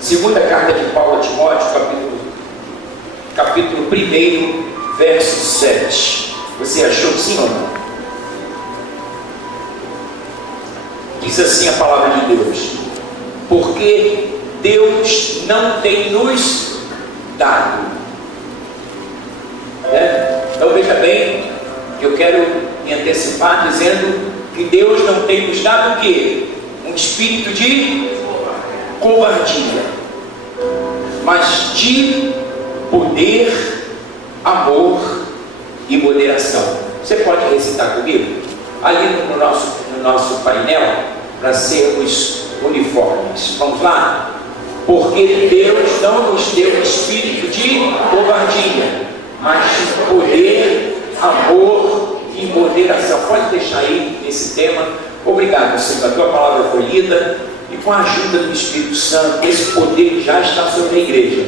Segunda carta de Paulo a Timóteo, capítulo 1, verso 7. Você achou sim ou não? Diz assim a palavra de Deus: porque Deus não tem nos dado. Então veja bem, que eu quero me antecipar dizendo que Deus não tem nos dado o quê? Um espírito de covardia, mas de poder, amor e moderação. Você pode recitar comigo? Ali no nosso painel, para sermos uniformes. Vamos lá? Porque Deus não nos deu um espírito de covardia, mas de poder, amor e moderação. Pode deixar aí esse tema. Obrigado, Senhor. A tua palavra foi lida e com a ajuda do Espírito Santo, esse poder já está sobre a igreja.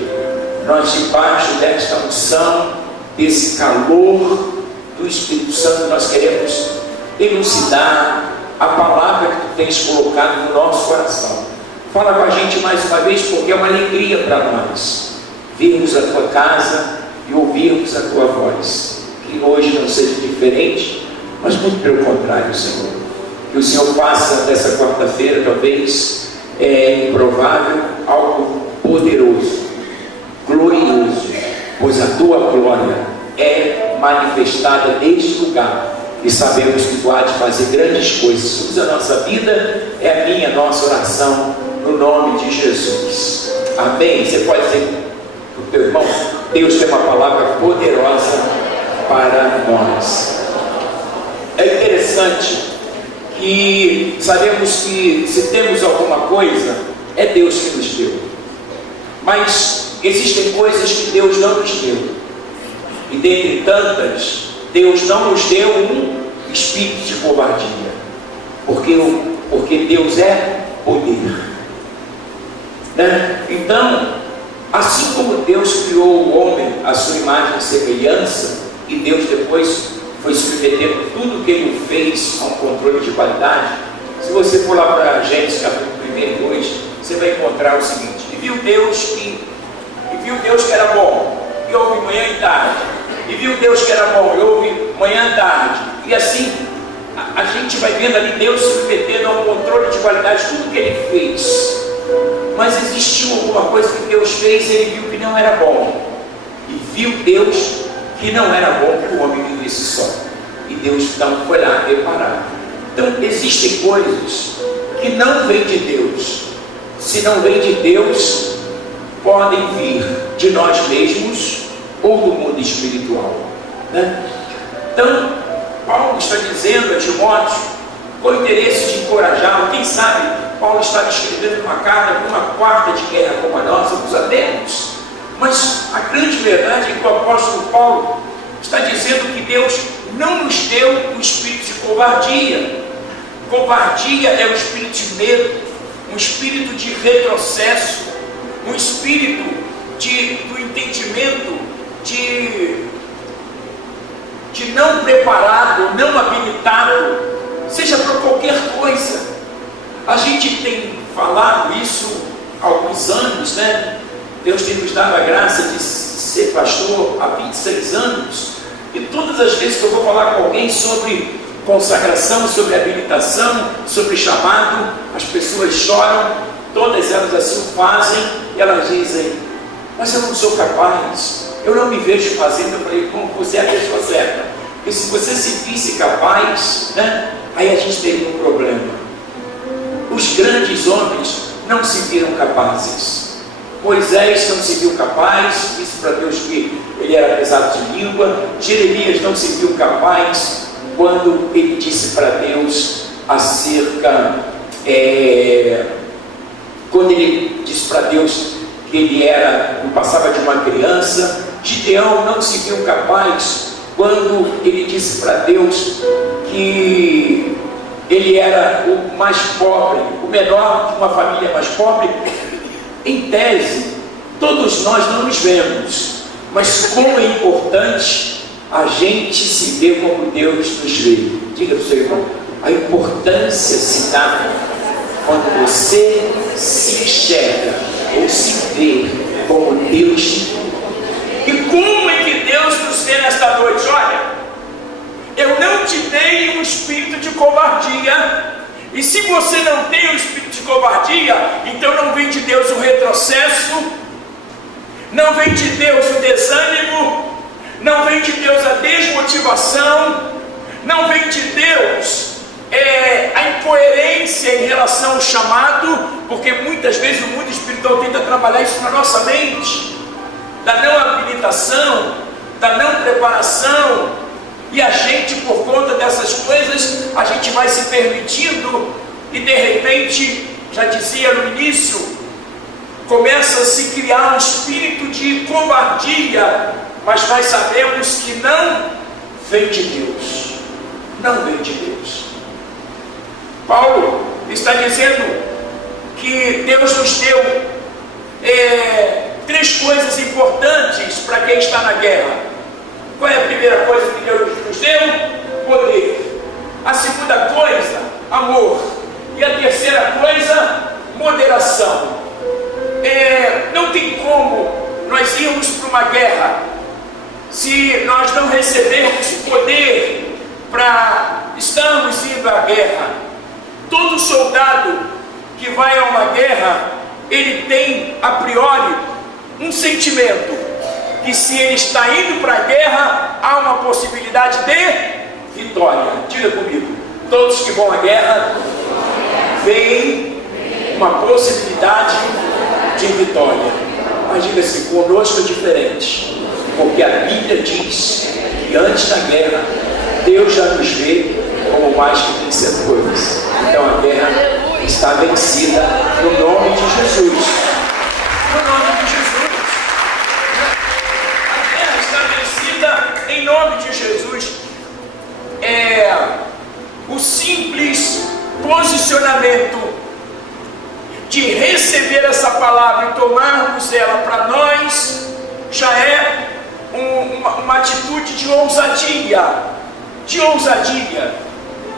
Nós, debaixo desta unção, desse calor do Espírito Santo, nós queremos elucidar a palavra que tu tens colocado no nosso coração. Fala com a gente mais uma vez, porque é uma alegria para nós virmos a tua casa e ouvirmos a tua voz. Que hoje não seja diferente, mas muito pelo contrário, Senhor. Que o Senhor faça dessa quarta-feira, talvez improvável, algo poderoso, glorioso, pois a tua glória é manifestada neste lugar. E sabemos que tu há de fazer grandes coisas. Usa a nossa vida, é a minha, nossa oração, no nome de Jesus. Amém? Você pode dizer para o teu irmão: Deus tem uma palavra poderosa para nós. É interessante que sabemos que se temos alguma coisa, é Deus que nos deu. Mas existem coisas que Deus não nos deu. E dentre tantas, Deus não nos deu um espírito de covardia, porque Deus é poder, né? Então, assim como Deus criou o homem à sua imagem e semelhança, e Deus depois foi submetendo tudo que ele fez a um controle de qualidade. Se você for lá para Gênesis capítulo 1 e 2, você vai encontrar o seguinte: e viu Deus que era bom, e houve manhã e tarde. E viu Deus que era bom, e houve manhã e tarde. E assim, a gente vai vendo ali Deus se submetendo a um controle de qualidade, tudo que Ele fez. Mas existiu alguma coisa que Deus fez e Ele viu que não era bom. E viu Deus que não era bom que o homem vivesse só. E Deus então foi lá reparar. Então existem coisas que não vêm de Deus. Se não vêm de Deus, podem vir de nós mesmos ou do mundo espiritual, né? Então, Paulo está dizendo a Timóteo, com interesse de encorajá-lo. Quem sabe Paulo estava escrevendo uma carta para uma quarta de guerra como a nossa, não sabemos. Mas a grande verdade é que o apóstolo Paulo está dizendo que Deus não nos deu um espírito de covardia. Covardia é um espírito de medo, um espírito de retrocesso, um espírito do entendimento de não preparado, não habilitado, seja para qualquer coisa. A gente tem falado isso há alguns anos, né? Deus tem nos dado a graça de ser pastor há 26 anos, e todas as vezes que eu vou falar com alguém sobre consagração, sobre habilitação, sobre chamado, as pessoas choram, todas elas assim o fazem, e elas dizem: mas eu não sou capaz, eu não me vejo fazendo. Eu falei: como você é a pessoa certa, porque se você se visse capaz, né, aí a gente teria um problema. Os grandes homens não se viram capazes. Moisés não se viu capaz, disse para Deus que ele era pesado de língua. Jeremias não se viu capaz quando ele disse para Deus acerca, quando ele disse para Deus que ele passava de uma criança. Gideão não se viu capaz quando ele disse para Deus que ele era o mais pobre, o menor de uma família mais pobre. Em tese, todos nós não nos vemos, mas como é importante a gente se ver como Deus nos vê. Diga para o seu irmão: a importância se dá quando você se enxerga ou se espírito de covardia. E se você não tem o espírito de covardia, então não vem de Deus o retrocesso, não vem de Deus o desânimo, não vem de Deus a desmotivação, não vem de Deus a incoerência em relação ao chamado, porque muitas vezes o mundo espiritual tenta trabalhar isso na nossa mente, da não habilitação, da não preparação, e a gente, por conta dessas coisas, a gente vai se permitindo, e de repente, já dizia no início, começa a se criar um espírito de covardia, mas nós sabemos que não vem de Deus, não vem de Deus. Paulo está dizendo que Deus nos deu três coisas importantes para quem está na guerra. Qual é a primeira coisa que Deus nos deu? Poder. A segunda coisa, amor. E a terceira coisa, moderação. Não tem como nós irmos para uma guerra se nós não recebermos poder para estarmos indo à guerra. Todo soldado que vai a uma guerra, ele tem a priori um sentimento, que se ele está indo para a guerra, há uma possibilidade de vitória. Diga comigo, todos que vão à guerra, veem uma possibilidade de vitória. Mas diga assim, conosco é diferente, porque a Bíblia diz que antes da guerra, Deus já nos vê como mais que vencedores. Então a guerra está vencida no nome de Jesus. No nome de Jesus. A guerra está vencida em nome de Jesus. O simples posicionamento de receber essa palavra e tomarmos ela para nós já é uma atitude de ousadia,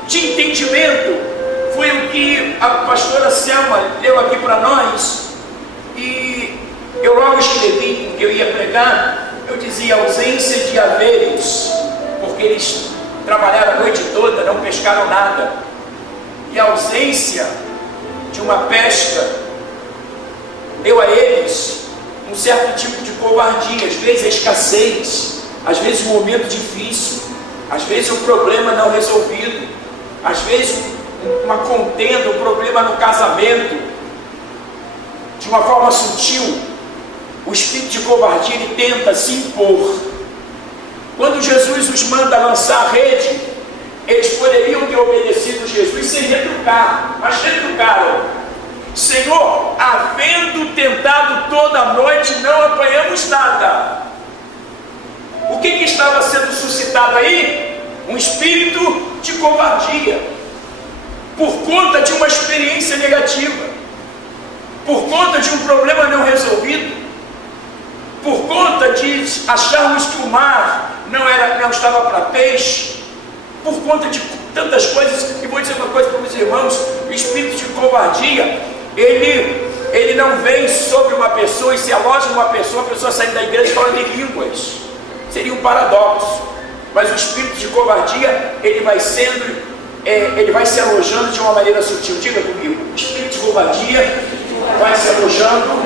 de entendimento. Foi o que a pastora Selma leu aqui para nós, e eu logo escrevi que eu ia pregar. Eu dizia ausência de haveres, porque eles trabalharam a noite toda, não pescaram nada, e a ausência de uma pesca deu a eles um certo tipo de covardia, às vezes a escassez, às vezes um momento difícil, às vezes um problema não resolvido, às vezes uma contenda, um problema no casamento, de uma forma sutil. O espírito de covardia, ele tenta se impor. Quando Jesus os manda lançar a rede, eles poderiam ter obedecido Jesus sem retrucar, mas retrucaram. Senhor, havendo tentado toda a noite, não apanhamos nada. O que estava sendo suscitado aí? Um espírito de covardia, por conta de uma experiência negativa, por conta de um problema não resolvido, por conta de acharmos que o mar não estava para peixe, por conta de tantas coisas. E vou dizer uma coisa para os irmãos: o espírito de covardia, ele não vem sobre uma pessoa e se aloja numa pessoa, a pessoa saindo da igreja falando em línguas. Seria um paradoxo. Mas o espírito de covardia, ele vai se alojando de uma maneira sutil. Diga comigo, o espírito de covardia vai se alojando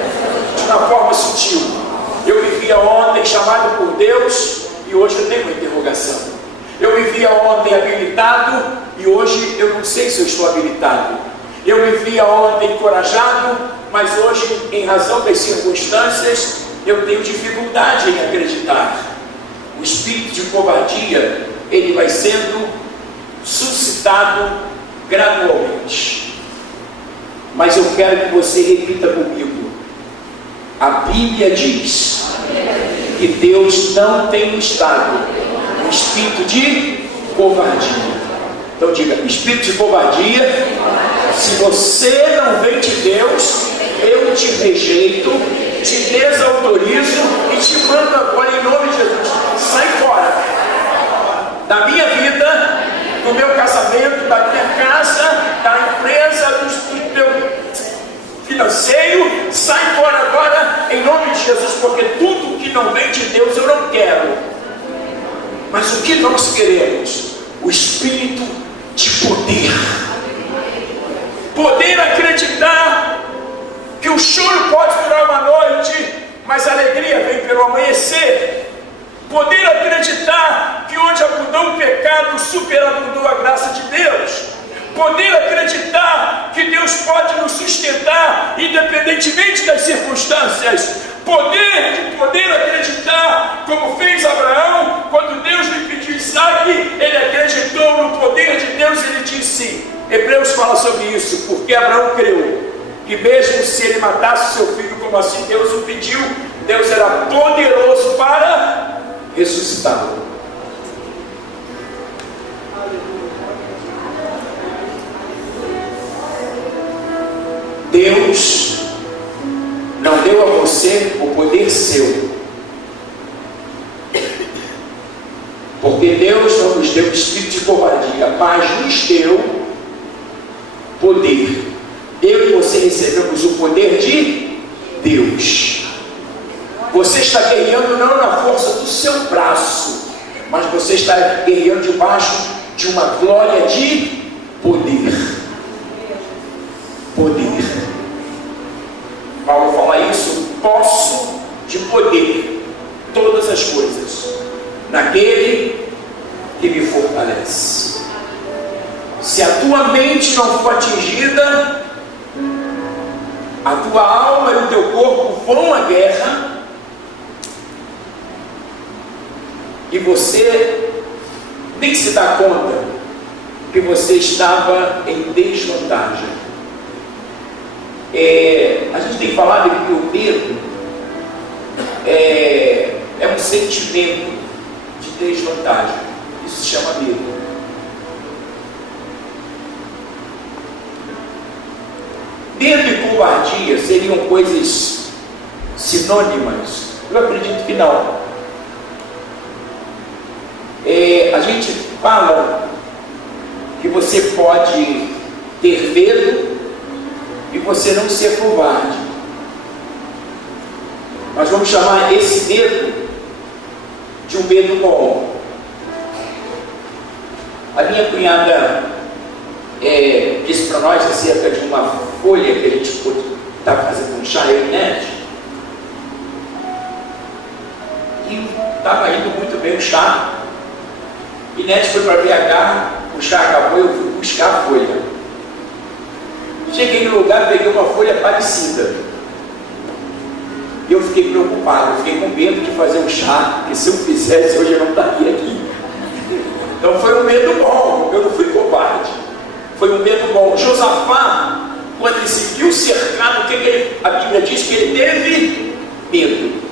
de uma forma sutil. Eu vivia ontem chamado por Deus e hoje eu tenho uma interrogação. Eu vivia ontem habilitado e hoje eu não sei se eu estou habilitado. Eu vivia ontem encorajado, mas hoje, em razão das circunstâncias, eu tenho dificuldade em acreditar. O espírito de covardia, ele vai sendo suscitado gradualmente. Mas eu quero que você repita comigo. A Bíblia diz que Deus não tem estado no espírito de covardia. Então diga, espírito de covardia, se você não vem de Deus, eu te rejeito, te desautorizo e te mando agora em nome de Jesus. Sai fora da minha vida, do meu casamento, da minha casa, da empresa, do meu financeiro. Sai fora agora em nome de Jesus, porque tudo que não vem de Deus eu não quero. Mas o que nós queremos? O espírito de poder. Poder acreditar que o choro pode durar uma noite, mas a alegria vem pelo amanhecer. Poder acreditar que onde abundou o pecado, superabundou a graça de Deus. Poder acreditar que Deus pode nos sustentar, independentemente das circunstâncias. Poder acreditar, como fez Abraão, quando Deus lhe pediu Isaac, ele acreditou no poder de Deus. Ele disse, Hebreus fala sobre isso, porque Abraão creu que mesmo se ele matasse seu filho, como assim Deus o pediu, Deus era poderoso para ressuscitá-lo. Deus não deu a você o poder seu, porque Deus não nos deu espírito de covardia, mas nos deu poder. Eu e você recebemos o poder de Deus. Você está guerreando não na força do seu braço, mas você está guerreando debaixo de uma glória de poder. Poder. Paulo fala isso, posso de poder todas as coisas naquele que me fortalece. Se a tua mente não for atingida, a tua alma e o teu corpo vão à guerra, e você nem se dá conta que você estava em desvantagem. A gente tem falado que o medo é um sentimento de desvantagem. Isso se chama medo. Medo e covardia seriam coisas sinônimas? Eu acredito que não. A gente fala que você pode ter medo e você não ser covarde. Nós vamos chamar esse medo de um medo bom. A minha cunhada disse para nós acerca de uma folha que a gente está fazendo um chá, eu e Nete, e estava indo muito bem o chá, e Nete foi para BH, o chá acabou, eu fui buscar a folha. Cheguei no lugar, peguei uma folha parecida, e eu fiquei preocupado, eu fiquei com medo de fazer um chá, porque se eu fizesse hoje eu não estaria aqui. Então foi um medo bom, eu não fui covarde. Foi um medo bom. Josafá, quando ele se viu cercado, a Bíblia diz que ele teve medo.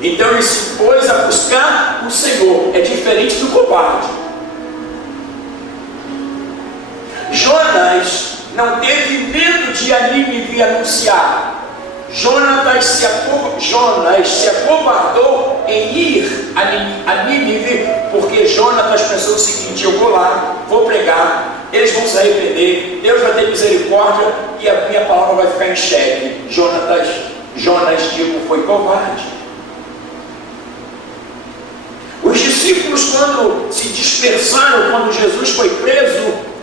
Então ele se pôs a buscar o Senhor. É diferente do covarde. Jonas não teve medo de a Nínive anunciar. Jonas se acovardou em ir a Nínive, porque Jonas pensou o seguinte: eu vou lá, vou pregar, eles vão se arrepender, Deus vai ter misericórdia e a minha palavra vai ficar em xeque. Jonas, foi covarde. Os discípulos, quando se dispersaram, quando Jesus foi preso,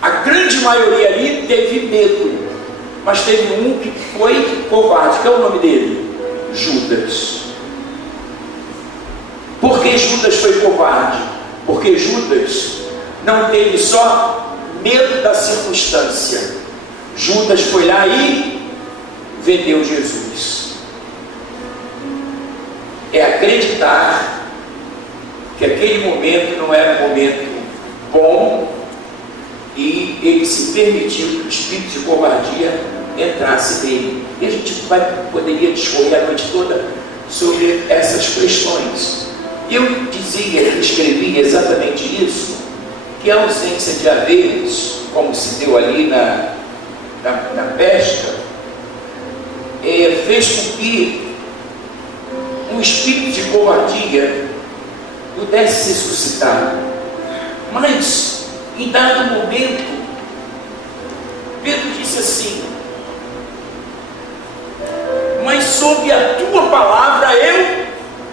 a grande maioria ali teve medo, mas teve um que foi covarde. Qual é o nome dele? Judas. Por que Judas foi covarde? Porque Judas não teve só medo da circunstância. Judas foi lá e vendeu Jesus. É acreditar que aquele momento não era um momento bom, e ele se permitiu que o espírito de covardia entrasse nele. E a gente poderia discorrer a noite toda sobre essas questões. Eu escrevi exatamente isso, que a ausência de haveres, como se deu ali na pesca, fez com que um espírito de covardia pudesse ser suscitado. Mas em dado momento, Pedro disse assim: mas sob a tua palavra eu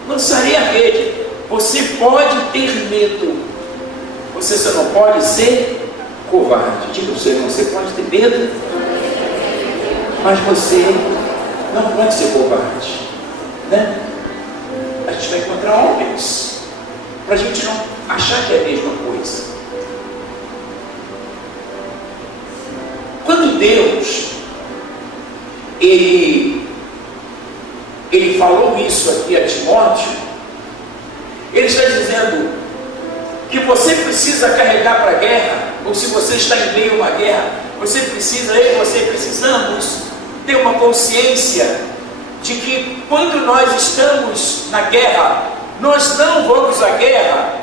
lançarei a rede. Você pode ter medo, você só não pode ser covarde. Diga para o seu irmão, você pode ter medo, mas você não pode ser covarde, né? A gente vai encontrar homens, para a gente não achar que é a mesma coisa. Quando Deus, Ele falou isso aqui a Timóteo, Ele está dizendo que você precisa carregar para a guerra, ou se você está em meio a uma guerra, você precisa, eu e você precisamos ter uma consciência de que quando nós estamos na guerra, nós não vamos à guerra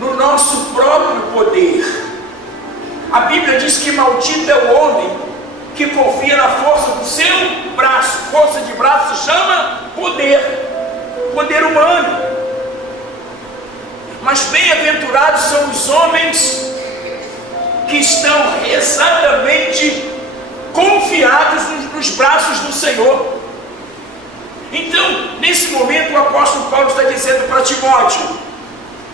no nosso próprio poder. A Bíblia diz que maldito é o homem que confia na força do seu braço. Força de braço se chama poder, poder humano. Mas bem-aventurados são os homens que estão exatamente confiados nos braços do Senhor. Então, nesse momento, o apóstolo Paulo está dizendo para Timóteo: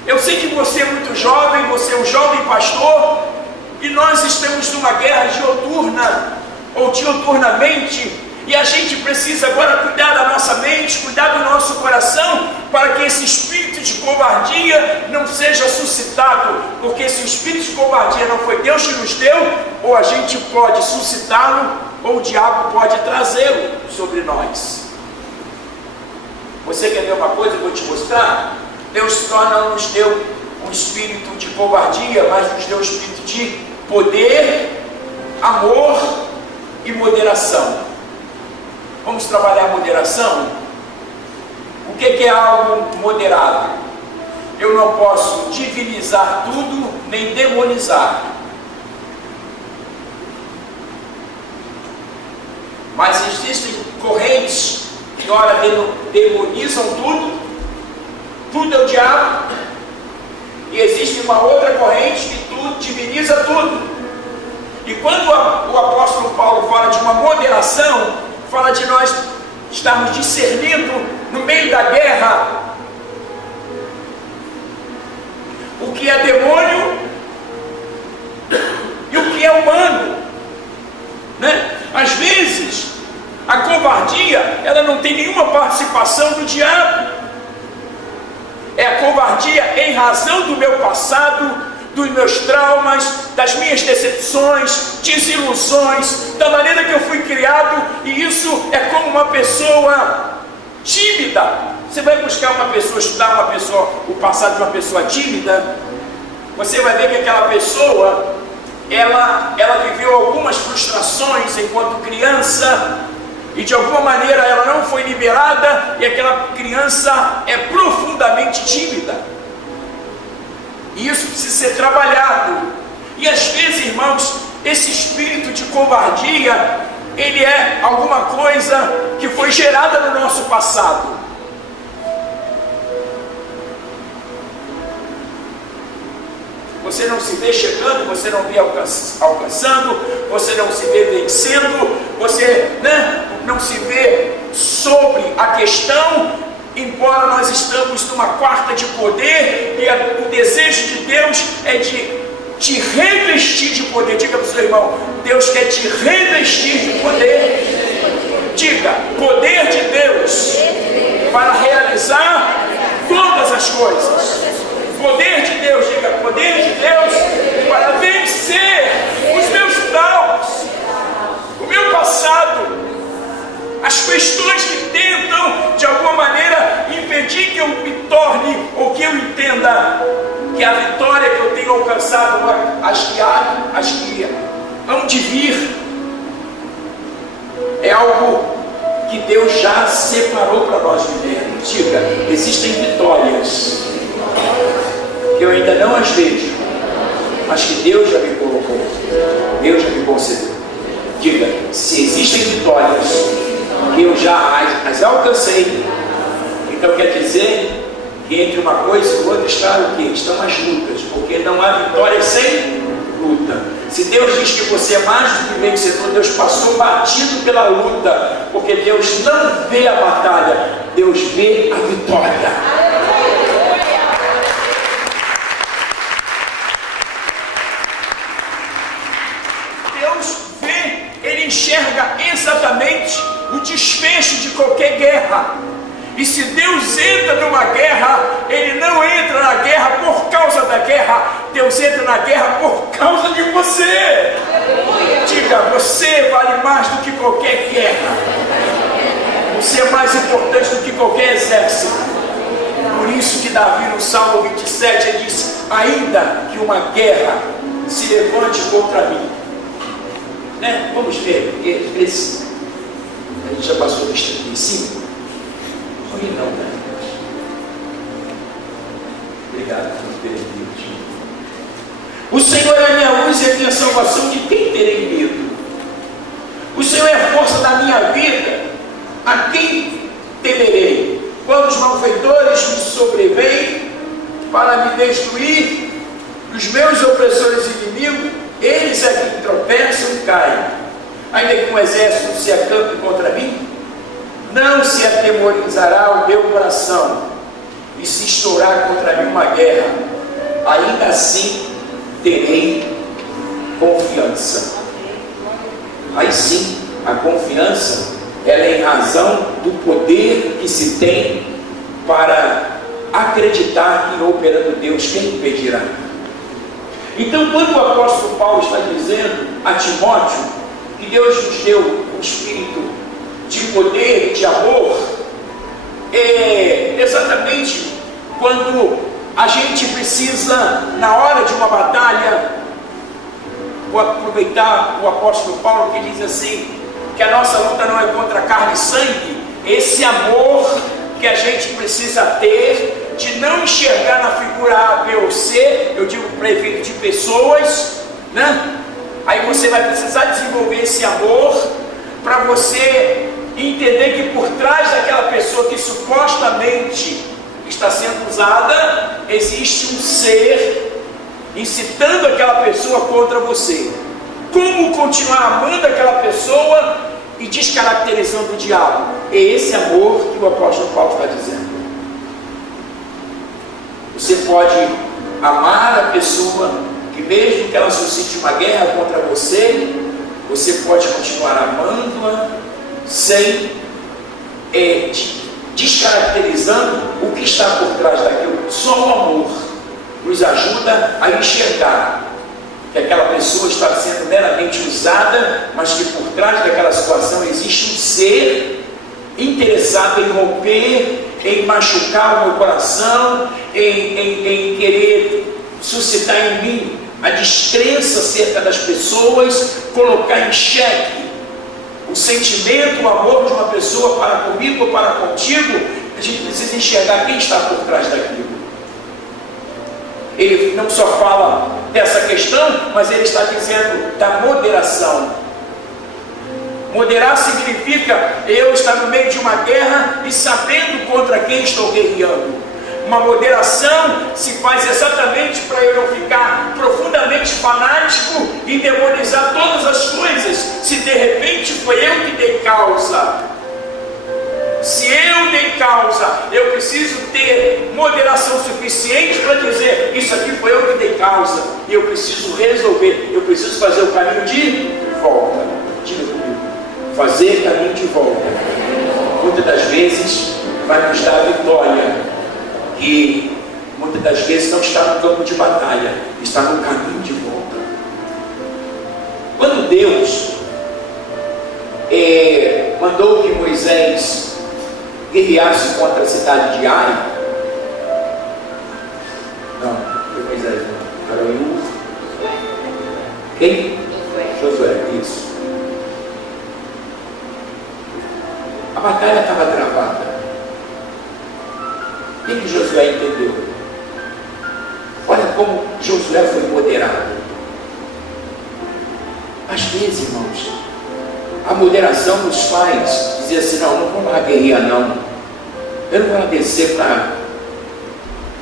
eu sei que você é muito jovem, você é um jovem pastor, e nós estamos numa guerra dioturna, ou diuturnamente, e a gente precisa agora cuidar da nossa mente, cuidar do nosso coração, para que esse espírito de covardia não seja suscitado, porque se o espírito de covardia não foi Deus que nos deu, ou a gente pode suscitá-lo, ou o diabo pode trazê-lo sobre nós. Você quer ver uma coisa que eu vou te mostrar? Deus não nos deu um espírito de covardia, mas nos deu um espírito de poder, amor e moderação. Vamos trabalhar a moderação? O que é algo moderado? Eu não posso divinizar tudo, nem demonizar. Mas existem correntes que ora demonizam tudo é o diabo, e existe uma outra corrente que diviniza tudo. E quando o apóstolo Paulo fala de uma moderação, fala de nós estarmos discernindo no meio da guerra o que é demônio e o que é humano, né? Às vezes a covardia, ela não tem nenhuma participação do diabo. É a covardia em razão do meu passado, dos meus traumas, das minhas decepções, desilusões, da maneira que eu fui criado. E isso é como uma pessoa tímida. Você vai buscar uma pessoa, estudar uma pessoa, o passado de uma pessoa tímida, você vai ver que aquela pessoa, ela viveu algumas frustrações enquanto criança, e de alguma maneira ela não foi liberada, e aquela criança é profundamente tímida. E isso precisa ser trabalhado. E às vezes, irmãos, esse espírito de covardia, ele é alguma coisa que foi gerada no nosso passado. Você não se vê chegando, você não vê alcançando, você não se vê vencendo, você não se vê sobre a questão, embora nós estamos numa quarta de poder, e o desejo de Deus é de te revestir de poder. Diga para o seu irmão: Deus quer te revestir de poder. Diga: poder de Deus para realizar todas as coisas. Poder de Deus, diga: poder de Deus para vencer os meus traumas, o meu passado, as questões que tentam de alguma maneira impedir que eu me torne, ou que eu entenda que a vitória que eu tenho alcançado, as que hão de vir, é algo que Deus já separou para nós vivermos. Diga: existem vitórias que eu ainda não as vejo, mas que Deus já me colocou, Deus já me concedeu. Diga: se existem vitórias que eu já as alcancei, então quer dizer que entre uma coisa e outra está o quê? Estão as lutas, porque não há vitória sem luta. Se Deus diz que você é mais do que vencedor, Deus passou batido pela luta, porque Deus não vê a batalha, Deus vê a vitória. Deus vê, Ele enxerga exatamente o desfecho de qualquer guerra. E se Deus entra numa guerra, Ele não entra na guerra por causa da guerra, Deus entra na guerra por causa de você. Diga, você vale mais do que qualquer guerra. Você é mais importante do que qualquer exército. Por isso que Davi no Salmo 27 ele disse: ainda que uma guerra se levante contra mim, né? Vamos ver, porque esse, a gente já passou dos 35. Não, né? Obrigado por terem Deus. O Senhor é a minha luz e a minha salvação, de quem terei medo? O Senhor é a força da minha vida, a quem temerei? Quando os malfeitores me sobrevêm para me destruir, os meus opressores inimigos, eles é que tropeçam e caem. Ainda que um exército se acampe contra mim, não se atemorizará o meu coração. E se estourar contra mim uma guerra, ainda assim terei confiança. Aí sim, a confiança, ela é em razão do poder que se tem para acreditar que operando Deus, quem impedirá? Então, quando o apóstolo Paulo está dizendo a Timóteo que Deus nos deu um espírito de poder, de amor, é exatamente quando a gente precisa, na hora de uma batalha, vou aproveitar o apóstolo Paulo que diz assim, que a nossa luta não é contra carne e sangue, esse amor que a gente precisa ter, de não enxergar na figura A, B ou C, eu digo prefeito de pessoas, né? Aí você vai precisar desenvolver esse amor para você entender que por trás daquela pessoa que supostamente está sendo usada, existe um ser incitando aquela pessoa contra você. Como continuar amando aquela pessoa e descaracterizando o diabo? É esse amor que o apóstolo Paulo está dizendo. Você pode amar a pessoa que mesmo que ela suscite uma guerra contra você, você pode continuar amando-a sem descaracterizando o que está por trás daquilo. Só o amor nos ajuda a enxergar que aquela pessoa está sendo meramente usada, mas que por trás daquela situação existe um ser interessado em romper, em machucar o meu coração, em querer suscitar em mim a descrença acerca das pessoas, colocar em xeque o sentimento, o amor de uma pessoa para comigo ou para contigo. A gente precisa enxergar quem está por trás daquilo. Ele não só fala dessa questão, mas ele está dizendo da moderação. Moderar significa eu estar no meio de uma guerra e sabendo contra quem estou guerreando. Uma moderação se faz exatamente para eu não ficar profundamente fanático e demonizar todas as coisas, se de repente foi eu que dei causa. Se eu dei causa, eu preciso ter moderação suficiente para dizer, isso aqui foi eu que dei causa, e eu preciso resolver, eu preciso fazer o caminho de volta. Diga comigo, fazer caminho de volta. Muitas das vezes vai nos dar vitória, e muitas das vezes não está no campo de batalha, está no caminho de volta. Quando Deus mandou que Moisés guerreasse contra a cidade de Ai, não, foi Moisés não, era o quem? Josué, isso. A batalha estava travada. O que Josué entendeu? Olha como Josué foi moderado. Às vezes, irmãos, a moderação nos faz dizer assim, não vou lá guerrear não. Eu não vou lá descer para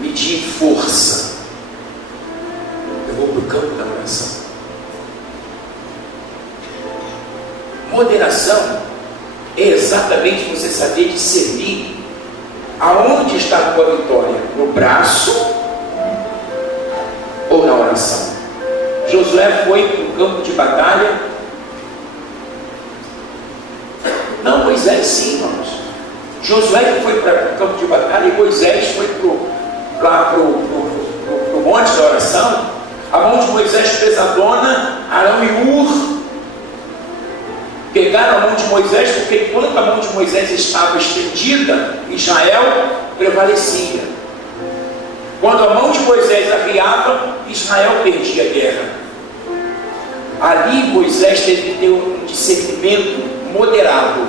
medir força. Eu vou para o campo da oração. Moderação é exatamente você saber discernir aonde está a tua vitória? No braço ou na oração? Josué foi para o campo de batalha Josué que foi para o campo de batalha e Moisés foi lá para o monte da oração. A mão de Moisés pesadona, Arão e Ur pegaram a mão de Moisés, porque enquanto a mão de Moisés estava estendida, Israel prevalecia. Quando a mão de Moisés arriava, Israel perdia a guerra. Ali Moisés teve que ter um discernimento moderado.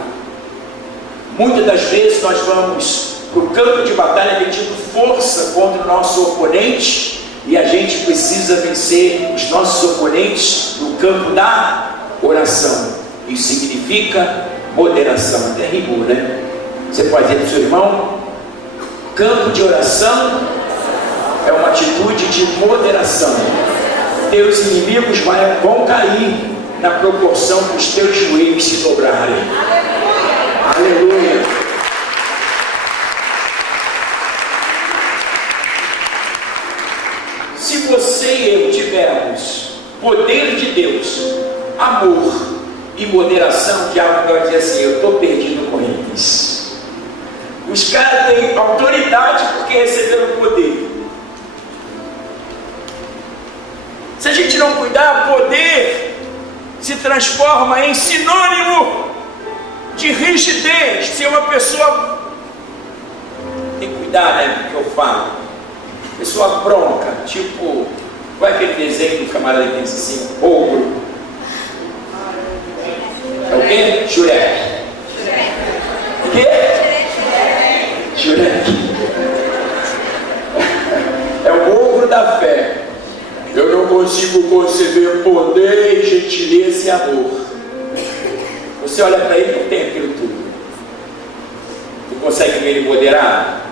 Muitas das vezes nós vamos para o campo de batalha medindo força contra o nosso oponente, e a gente precisa vencer os nossos oponentes no campo da oração. Isso significa moderação. Até rimou, né? Você pode dizer para o seu irmão: campo de oração é uma atitude de moderação. Teus inimigos vão cair na proporção que os teus joelhos se dobrarem. Aleluia. Se você e eu tivermos poder de Deus, amor e moderação, o diabo vai dizer assim: eu estou perdido com eles. Os caras têm autoridade porque receberam poder. Se a gente não cuidar, poder se transforma em sinônimo de rigidez. Se uma pessoa tem que cuidar, né, do que eu falo, pessoa bronca, tipo, qual é aquele desenho do camarada que diz assim, ogro? É o quê? Shrek. O quê? Shrek. É o ogro da fé. Eu não consigo conceber poder, gentileza e amor. Você olha para ele, não tem aquilo tudo. Tu consegue ver ele moderado?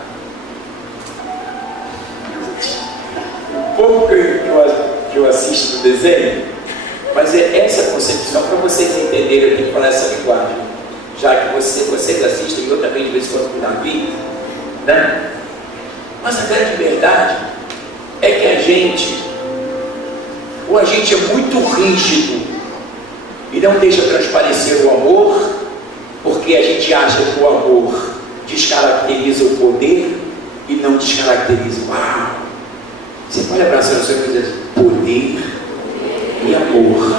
O pouco que eu assisto do desenho, mas é essa concepção para vocês entenderem. Eu tenho que falar essa linguagem, já que vocês assistem, eu também de vez em quando na vida, né? Mas a grande verdade é que a gente é muito rígido e não deixa transparecer o amor, porque a gente acha que o amor descaracteriza o poder e não descaracteriza o amor. Você pode abraçar o seu e dizer: poder e amor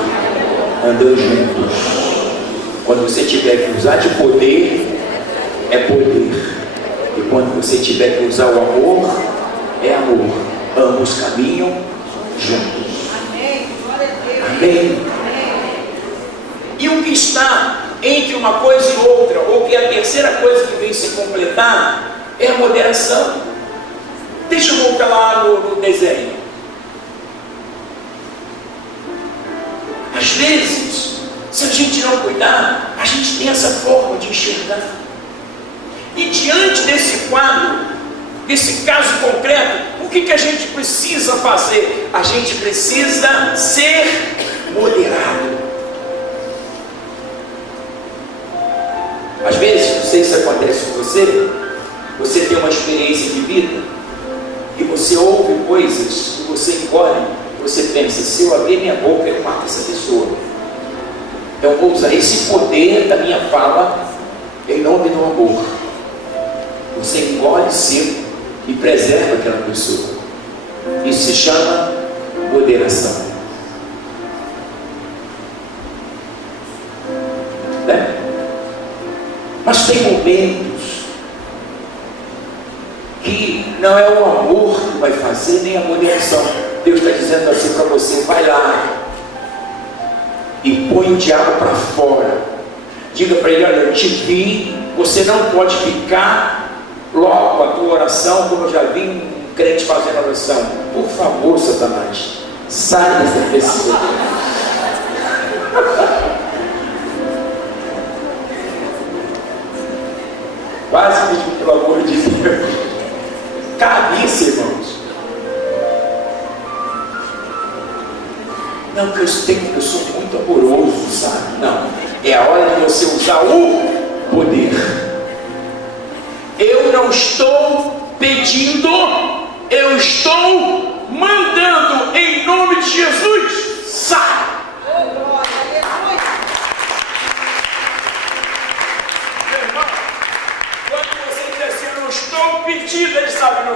andam juntos. Quando você tiver que usar de poder, é poder, e quando você tiver que usar o amor, é amor. Ambos caminham juntos. Amém. E o que está entre uma coisa e outra, ou que é a terceira coisa que vem se completar, é a moderação. Deixa eu voltar lá no desenho. Às vezes, se a gente não cuidar, a gente tem essa forma de enxergar. E diante desse quadro, desse caso concreto, o que a gente precisa fazer? A gente precisa ser moderado. Às vezes, não sei se acontece com você, você tem uma experiência de vida e você ouve coisas que você engole, você pensa: se eu abrir minha boca, eu mato essa pessoa. Então vou usar esse poder da minha fala em nome do amor. Você engole seco e preserva aquela pessoa. Isso se chama moderação. Né? Mas tem momentos que não é o amor que vai fazer, nem a moderação. Deus está dizendo assim para você: vai lá e põe o diabo para fora. Diga para ele: olha, eu te vi, você não pode ficar logo a tua oração, como eu já vi um crente fazendo oração. Por favor, Satanás, sai dessa pessoa. Quase pediu, pelo amor de Deus. Cabe isso, irmãos. Não, que eu sou muito amoroso, sabe? Não, é a hora de você usar o poder. Eu não estou pedindo, eu estou mandando em nome de Jesus. Sai! Meu irmão, quando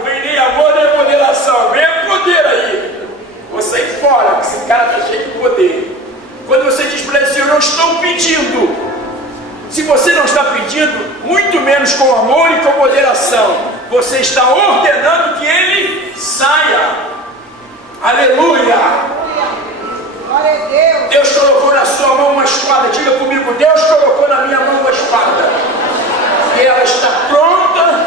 não vem nem amor nem moderação, vem poder aí. Vou sair fora, que esse cara está cheio de poder. Quando você diz para ele assim, eu não estou pedindo. Se você não está pedindo, muito menos com amor e com moderação, você está ordenando que ele saia. Aleluia! Glória a Deus. Deus colocou na sua mão uma espada. Diga comigo, Deus colocou na minha mão uma espada. E ela está pronta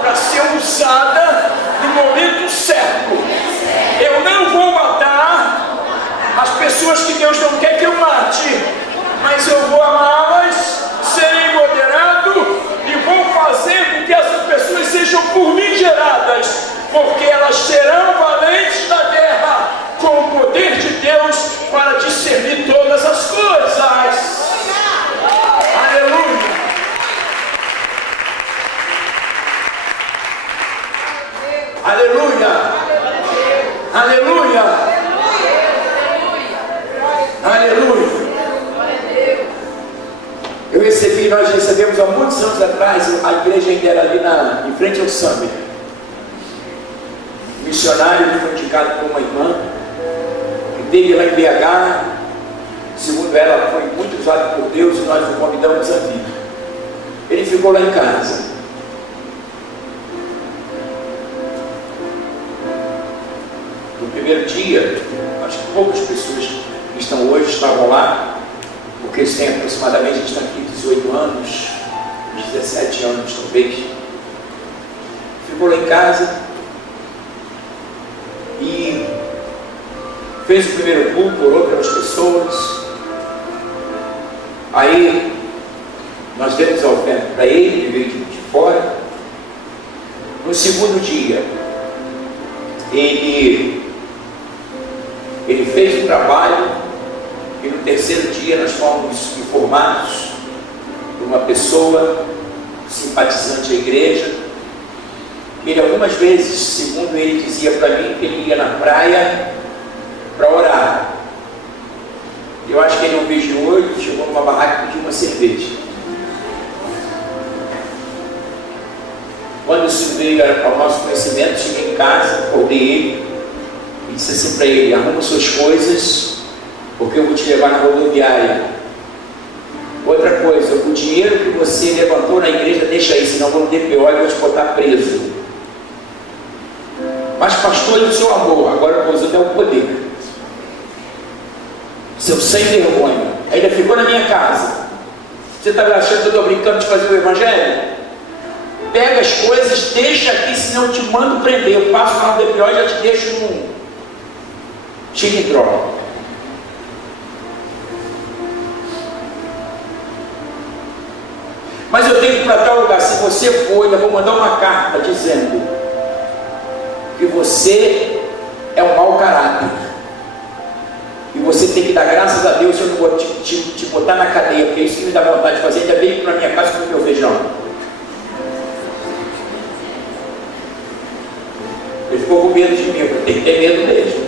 para ser usada no momento certo. Eu não vou matar as pessoas que Deus não quer que eu mate, mas eu vou amá-las, serei moderado e vou fazer com que essas pessoas sejam por mim geradas, porque elas serão valentes na guerra, com o poder de Deus para discernir todas as coisas. Aleluia! Aleluia! Aleluia! Aleluia! Nós recebemos há muitos anos atrás, a igreja ainda era ali em frente ao Summer. Um missionário que foi indicado por uma irmã, que teve lá em BH, segundo ela, foi muito usado por Deus e nós o convidamos a vir. Ele ficou lá em casa. No primeiro dia, acho que poucas pessoas que estão hoje estavam lá, porque eles têm aproximadamente, a gente está aqui 18 anos, 17 anos talvez. Ficou lá em casa e fez o primeiro culto, orou pelas pessoas. Aí nós demos a oferta para ele, ele veio de fora. No segundo dia, ele fez o trabalho. E no terceiro dia nós fomos informados por uma pessoa simpatizante à igreja. Ele algumas vezes, segundo ele dizia para mim, que ele ia na praia para orar. Eu acho que ele não vigiou e chegou numa barraca e pediu uma cerveja. Quando isso veio ao nosso conhecimento, cheguei em casa, acordei ele e disse assim para ele: arruma suas coisas, porque eu vou te levar na rodoviária. Outra coisa, o dinheiro que você levantou na igreja, deixa aí, senão vão ter pior e vou te botar preso. Mas pastor, e o seu amor? Agora eu vou usar até o poder. Seu sem vergonha. Ainda ficou na minha casa. Você está achando que eu estou brincando de fazer o evangelho? Pega as coisas, deixa aqui, senão eu te mando prender. Eu passo lá no DPO e já te deixo no Chilindró. Mas eu tenho que ir para tal lugar. Se você for, eu vou mandar uma carta dizendo que você é um mau caráter. E você tem que dar graças a Deus se eu não vou te botar na cadeia, porque é isso que me dá vontade de fazer. Ainda bem para minha casa com o meu feijão. Ele ficou com medo de mim, eu tenho que ter medo mesmo.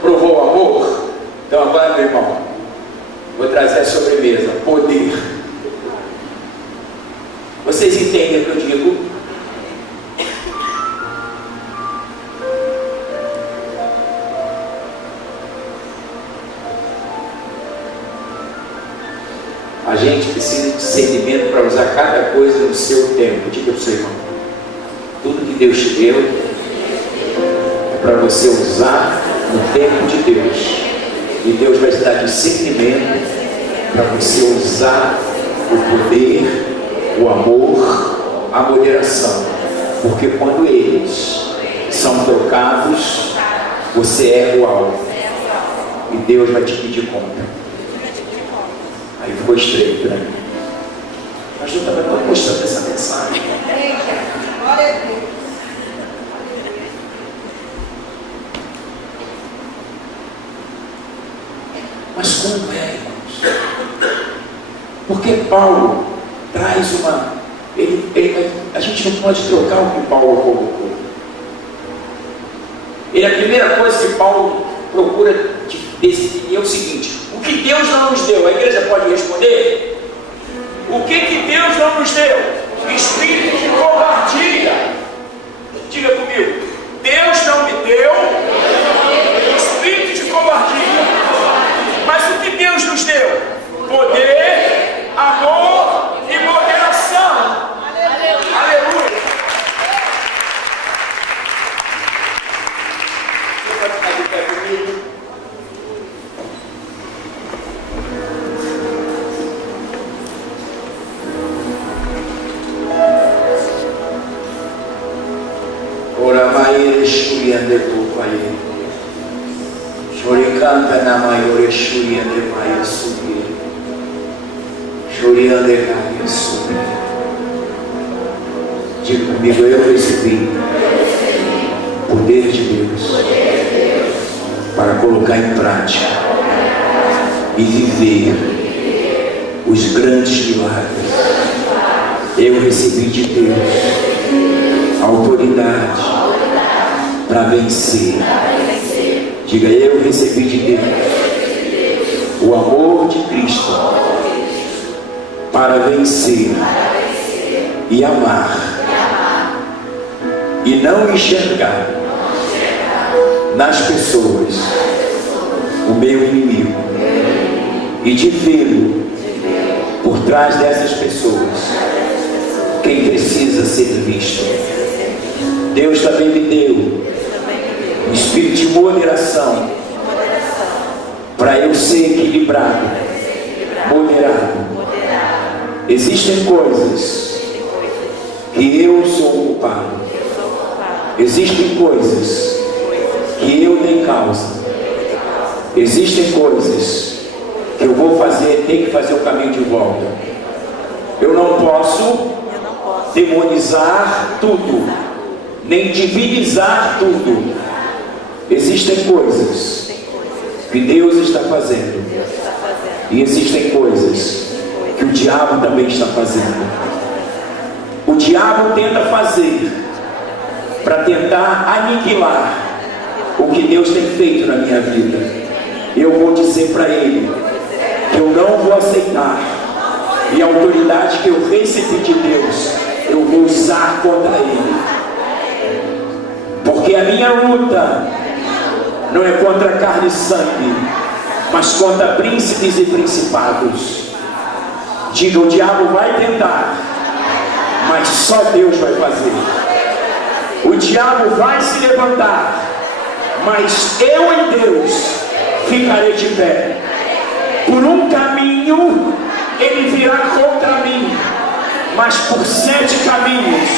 Provou o amor? Então agora, meu irmão, vou trazer a sobremesa. Poder. Vocês entendem o que eu digo? A gente precisa de discernimento para usar cada coisa no seu tempo. Diga para o seu irmão: tudo que Deus te deu é para você usar no tempo de Deus. E Deus vai te dar discernimento para você usar o poder, o amor, a moderação. Porque quando eles são trocados, você erra o alvo. E Deus vai te pedir conta. Aí ficou estreito, né? Mas eu estava não gostando dessa mensagem. Glória a Deus. Mas como é, irmãos? Porque Paulo traz uma... a gente não pode trocar o que Paulo colocou. A primeira coisa que Paulo procura definir é o seguinte: o que Deus não nos deu? A igreja pode responder? O que Deus não nos deu? Espírito de covardia, de Canta na maior Exuria de Maia Subir. Juria de Maia Subir. Diga comigo, eu recebi o poder de Deus para colocar em prática e viver os grandes milagres. Eu recebi de Deus a autoridade para vencer. Diga, eu recebi de Deus o amor de Cristo para vencer e amar e não enxergar nas pessoas o meu inimigo e de vê-lo por trás dessas pessoas quem precisa ser visto. Deus também me deu um espírito de moderação para eu ser equilibrado, moderado. Existem coisas que eu sou culpado, existem coisas que eu dei causa, existem coisas que eu vou fazer, tenho que fazer o caminho de volta. Eu não posso demonizar tudo, nem divinizar tudo. Existem coisas que Deus está fazendo, e existem coisas que o diabo também está fazendo. O diabo tenta fazer para tentar aniquilar o que Deus tem feito na minha vida. Eu vou dizer para ele que eu não vou aceitar, e a autoridade que eu recebi de Deus eu vou usar contra ele, porque a minha luta não é contra carne e sangue, mas contra príncipes e principados. Diga, o diabo vai tentar, mas só Deus vai fazer. O diabo vai se levantar, mas eu em Deus ficarei de pé. Por um caminho ele virá contra mim, mas por 7 caminhos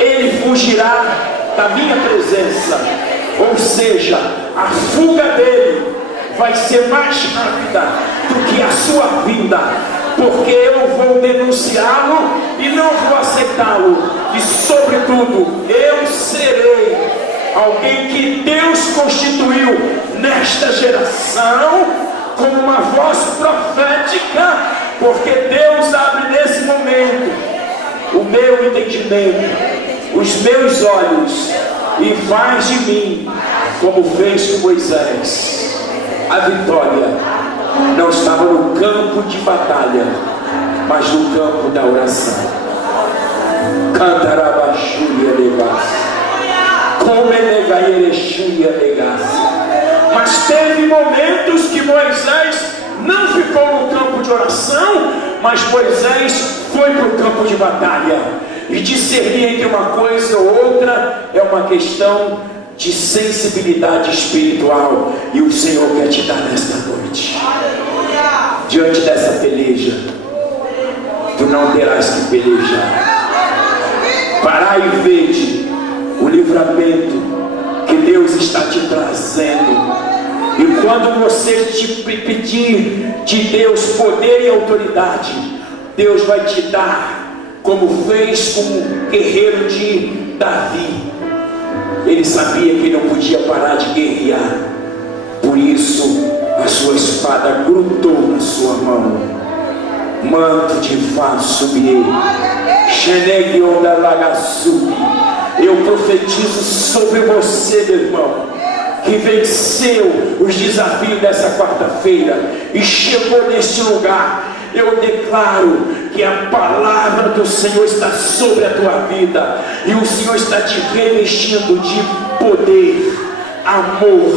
ele fugirá da minha presença. Ou seja, a fuga dele vai ser mais rápida do que a sua vinda, porque eu vou denunciá-lo e não vou aceitá-lo. E sobretudo, eu serei alguém que Deus constituiu nesta geração como uma voz profética, porque Deus abre nesse momento o meu entendimento, os meus olhos, e faz de mim como fez com Moisés. A vitória não estava no campo de batalha, mas no campo da oração. Cantarabaxúria negasse, como enegaierechuia negasse. Mas teve momentos que Moisés não ficou no campo de oração, mas Moisés foi para o campo de batalha. E discernir entre uma coisa ou outra é uma questão de sensibilidade espiritual, e o Senhor quer te dar nesta noite. Diante dessa peleja, tu não terás que pelejar. Parai e vede o livramento que Deus está te trazendo. E quando você te pedir de Deus poder e autoridade, Deus vai te dar, como fez com o guerreiro de Davi. Ele sabia que não podia parar de guerrear, por isso a sua espada grudou na sua mão. Manto de Fasubie, Xeneguion da Lagasubi. Eu profetizo sobre você, meu irmão, que venceu os desafios dessa quarta-feira e chegou neste lugar. Eu declaro que a palavra do Senhor está sobre a tua vida, e o Senhor está te revestindo de poder, amor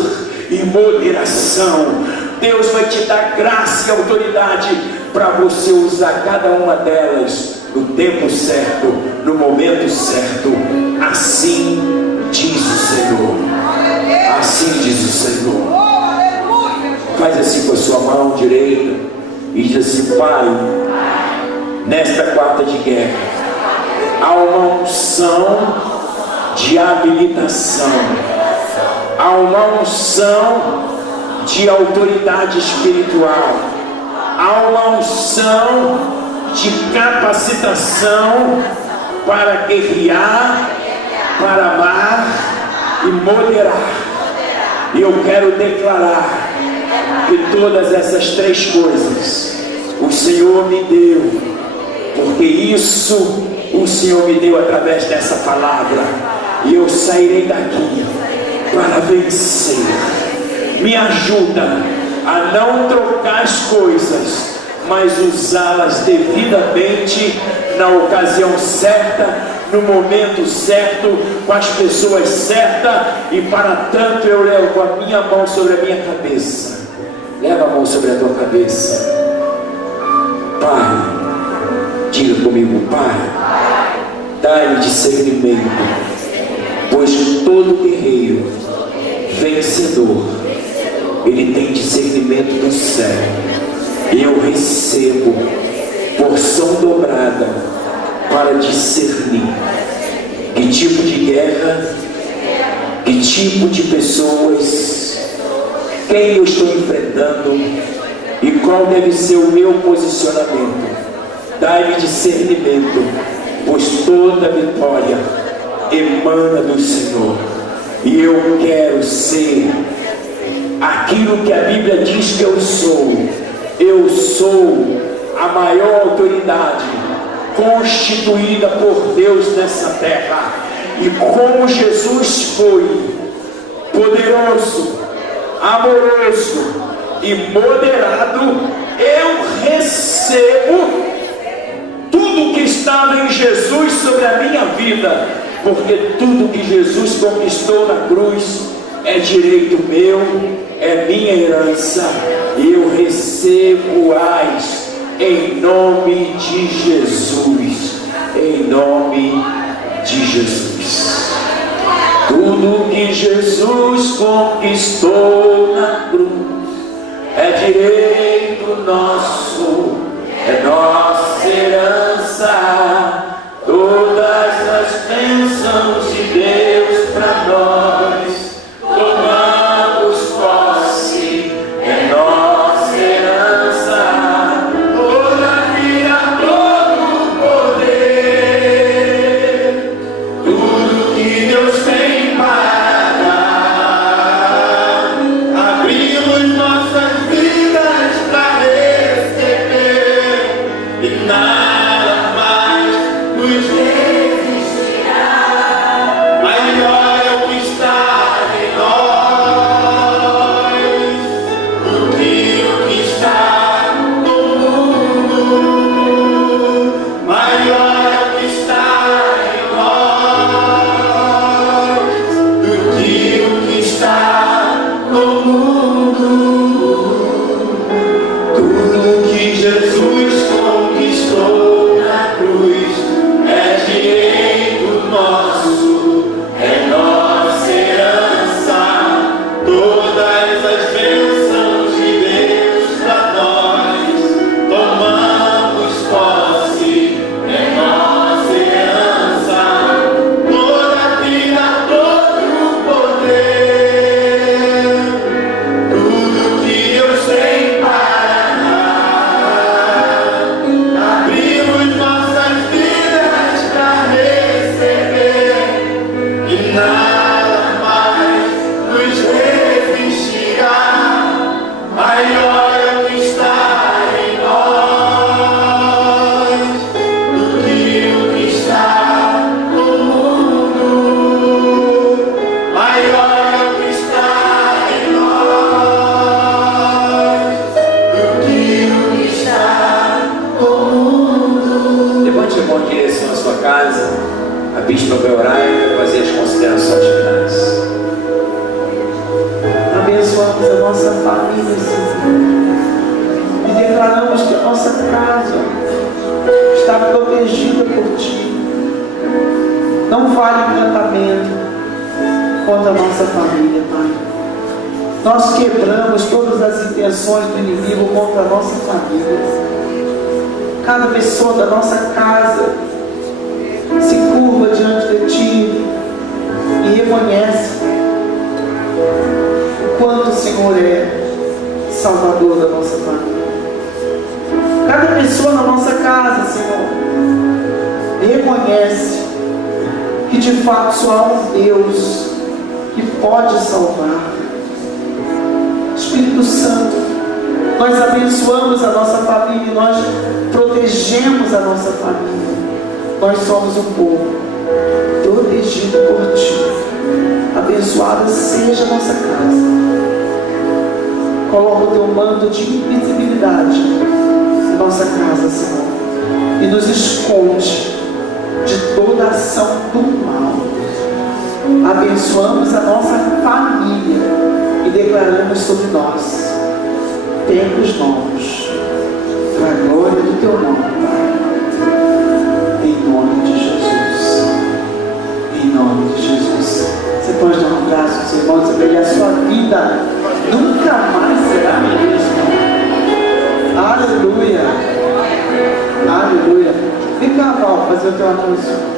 e moderação. Deus vai te dar graça e autoridade para você usar cada uma delas no tempo certo, no momento certo. Assim diz o Senhor. Assim diz o Senhor. Faz assim com a sua mão direita e diz assim: Pai, nesta quarta de guerra há uma unção de habilitação, há uma unção de autoridade espiritual. Há uma unção de capacitação para guerrear, para amar e moderar. E eu quero declarar que todas essas três coisas o Senhor me deu, porque isso o Senhor me deu através dessa palavra, e eu sairei daqui para vencer. Me ajuda a não trocar as coisas, mas usá-las devidamente na ocasião certa, no momento certo, com as pessoas certas, e para tanto eu levo a minha mão sobre a minha cabeça. Leva a mão sobre a tua cabeça. Pai, diga comigo: Pai, dai-me discernimento, pois todo guerreiro vencedor, ele tem discernimento do céu. E eu recebo porção dobrada para discernir que tipo de guerra, que tipo de pessoas, quem eu estou enfrentando e qual deve ser o meu posicionamento. Dai-me discernimento, pois toda vitória emana do Senhor, e eu quero ser aquilo que a Bíblia diz que eu sou. Eu sou a maior autoridade constituída por Deus nessa terra, e como Jesus foi poderoso, amoroso e moderado, eu recebo tudo que estava em Jesus sobre a minha vida, porque tudo que Jesus conquistou na cruz é direito meu, é minha herança, e eu recebo-as em nome de Jesus, em nome de Jesus. Tudo que Jesus conquistou na cruz é direito nosso, é nossa herança. Todas as bênçãos de Deus para nós, tomamos posse, é nossa herança. Toda vida, todo poder, tudo que Deus tem para dar, abrimos nossas vidas para receber, e nada mais nos resistirá. Maior é o que está em nós do que o que está no mundo. Maior é o que está em nós do que o que está no mundo. Tudo que Jesus conquistou na cruz é direito nosso, é nossa herança. Todas as bênçãos de Deus para nós, tomamos posse, é nossa herança. Toda vida, todo poder, tudo que Deus tem para dar, abrimos nossas vidas para receber, e nada mais nos resistirá. Maior é o que está em nós do que o que está no mundo. Maior é o que está em nós do que o que está no mundo. Levante a mão em direção à sua casa. A bispa vai orar e vai fazer as considerações finais. Abençoamos a nossa família, Senhor, e declaramos que a nossa casa está protegida por Ti. Não vale encantamento contra a nossa família, Pai. Nós quebramos todas as intenções do inimigo contra a nossa família. Cada pessoa da nossa casa se curva diante de Ti e reconhece o quanto o Senhor é Salvador da nossa família. Cada pessoa na nossa casa, Senhor, reconhece que de fato só há um Deus que pode salvar. Espírito Santo, nós abençoamos a nossa família, nós protegemos a nossa família. Nós somos um povo protegido por Ti. Abençoada seja a nossa casa. Coloca o Teu manto de invisibilidade em nossa casa, Senhor, e nos esconde de toda ação do mal. Abençoamos a nossa família e declaramos sobre nós tempos novos, para a glória do Teu nome, Pai. Em nome de Jesus. Em nome de Jesus. Você pode dar um abraço aos irmãos e ver a sua vida nunca mais será a mesma. Aleluia. Aleluia. Vem cá, Val, fazer o teu anúncio.